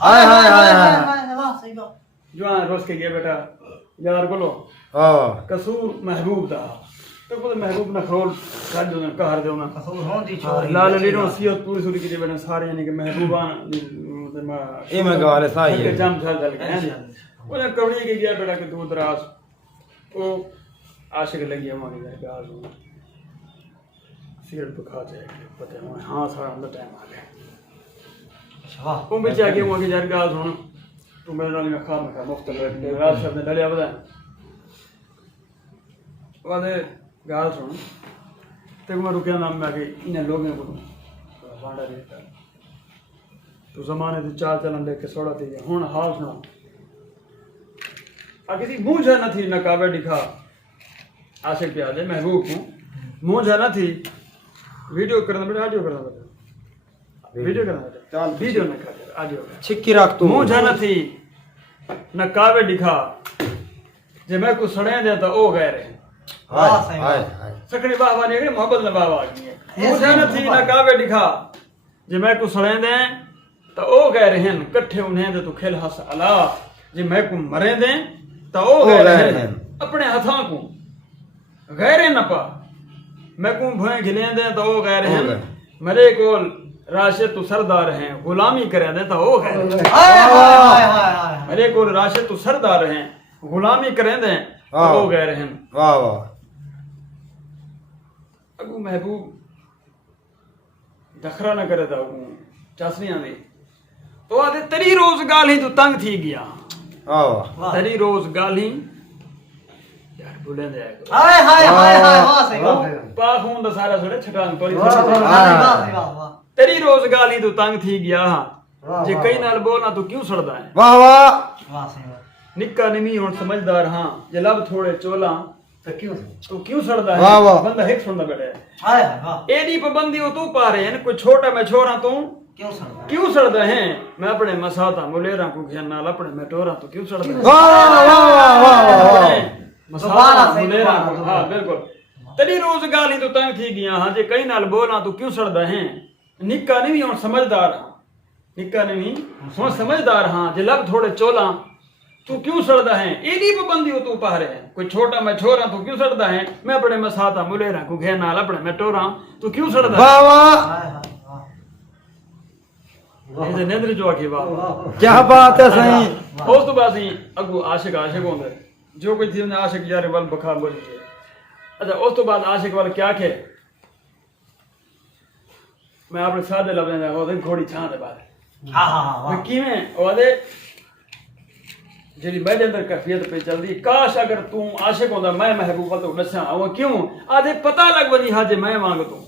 हाय हाय हाय हाय वाह सही बात जवान रोज के गया बेटा यार बोलो हाँ कसूर महबूब दा तो को महबूब ना खरोल कर दो ना कहर दो ना कसूर हों दी छोरी लाल लीरो सियत पूरी सूरी की बेटा सारे यानी कि महबूबान ये मैं गाले साई है जम झल के वो कवड़ी के गया बेटा के दूर दराज वो आशिक लगी हमारी घर गाल सिगरेट तो खा जाए पता है हाँ सारा अंदर टाइम आ गया वाह तुम भी जाके वहाँ की यार गाल सुन तू मेरे नाल में खा मैं मुफ्त में रात से अपने डलिया बता वादे गाल सुन ते मैं रुकिया नाम में आके इन्हें लोगों को वांडा देता तू जमाने से चाल चलन देख के सोड़ा थी हुन हाल सुना आ किसी मुंह जा न थी नकाबे दिखा आशिक पे आदे महबूब हूँ मुंह जा न थी वीडियो करना बेटा ऑडियो करना बेटा वीडियो करना बेटा चल वीडियो न कर ऑडियो छिक्की रख तू मुंह जा न थी नकाबे दिखा जे मैं कुछ सुने दे तो ओ गए रहे वाह सही हाय बात हाय सकड़ी बाबा ने मोहब्बत न बाबा आ गई है मुझे न थी नकाबे दिखा जे मैं कुछ सुने दे तो ओ गए रहे कट्ठे उन्हें दे तू खेल हंस अला जे मैं को मरे दे तो ओ गए रहे अपने हथा को गैरे न पा मैं को भोए घिले दे तो ओ गए रहे मेरे को राशिद तू सरदार हैं गुलामी करे दे तो ओ गए हाय हाय हाय हाय मेरे को राशिद तू सरदार हैं गुलामी करे दे तो ओ गए रहे वाह वाह अगू महबूब दखरा न करे था चासनिया ने तो आदे तेरी रोज गाल ही तू तंग थी गया वाह वाह तेरी रोज गाल ही यार बोले दे हाय हाय हाय हाय वाह सही बात पाख हूं दा सारा छोड़े छटांग तोड़ी वाह सही बात वाह तेरी रोज गाल ही तू तंग थी गया जे कई नाल बोलना तू क्यों सड़दा है वाह वाह वाह सही बात निक्का निमी हुन समझदार हां जे लब थोड़े चोला तो क्यों तू क्यों सड़दा वाह, है वाह। बंदा हिक सुनदा बैठा है हाय हाय वाह एडी पाबंदी हो तू पा रहे हैं कोई छोटा मैं छोरा तू क्यों सड़ता क्यों सड़दा है मैं अपने मसाता मुलेरा को घेन नाल अपने मैं टोरा तो क्यों सड़दा है वाह वाह वाह वाह वाह मसाता मुलेरा को हां बिल्कुल तेरी रोज गाल ही तो तंग थी गया हां जे कई नाल बोला तू क्यों सड़दा है निक्का नहीं हुन समझदार हां निक्का नहीं हुन समझदार हां जे लब थोड़े चोला तू क्यों सड़दा है एडी पाबंदी हो तू पा रहे हैं कोई छोटा मैं छोरा तू क्यों सड़दा है मैं अपने मसाता मुलेरा को घेन नाल अपने मैं टोरा तू क्यों सड़दा है वाह वाह हाय हाय वाह ये नेंद्र जो आके वाह क्या बात है सही उस तो बाद ही अगू आशिक आशिक होंगे जो कोई थी उन्हें आशिक यार वाल बखा बोली के अच्छा उस तो बाद आशिक वाल क्या के मैं अपने सादे लबने जा वो घोड़ी छां दे बाद हां हां हां मैं वाह किवें ओदे जेडी मेरे अंदर कैफियत पे चल दी काश अगर तू आशिक होंदा मैं महबूबा तो नशा वो क्यों आधे पता लग बनी हा जे मैं मांग तू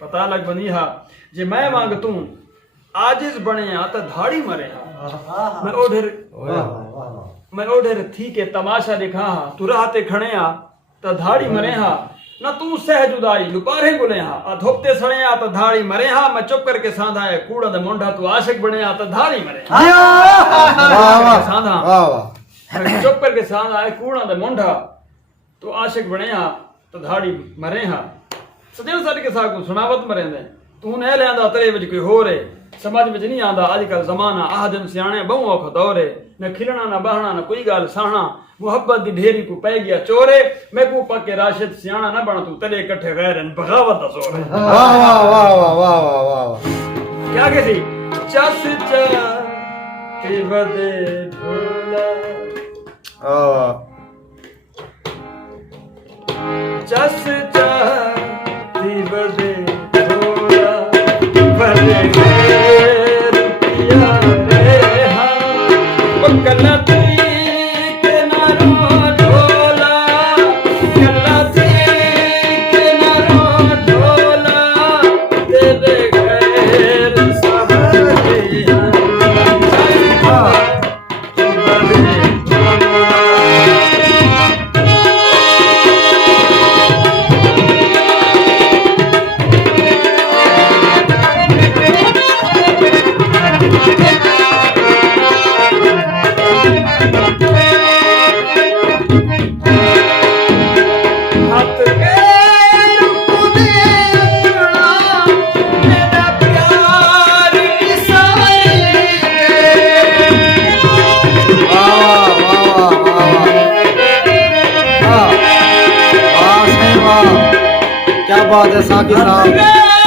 पता लग बनी हा जे मैं मांग तू आजिज बने आ त धाड़ी मरे हा मैं ओढर मैं ओढर थी के तमाशा दिखा हा तू राहते खणे आ त धाड़ी मरे हा ना तू सह जुदाई लुपारे गुले हा आ धोपते सणे आ त धाड़ी मरे हा मैं चुप करके सांधा है कूड़ा द मुंडा तू आशिक बने आ त धाड़ी मरे हा वाह वाह सांधा वाह वाह मैं चुप करके सांधा है कूड़ा द मुंडा तू आशिक बने हा त धाड़ी मरे हा सजन सट के साथ सुनावत मरे दे तू ने लेंदा तेरे विच कोई हो रे समझ में नहीं आंदा आजकल जमाना आह दिन सियाणे बहु औख दौरे न खिलना न बहना न कोई गाल साहना मोहब्बत दी ढेरी को पै गया चोरे मैं को पके राशिद सियाणा न बन तू तेरे इकट्ठे गैरन बगावत दा सोरे वाह वाह वाह वाह वाह वाह वाह क्या कहती चस ती बदे ढोला वाह चस ती बदे ढोला बदे रुपया रे हां गलत के नारो ढोला गलत के नारो ढोला तेरे गैर सहारे बात है साकी साहब।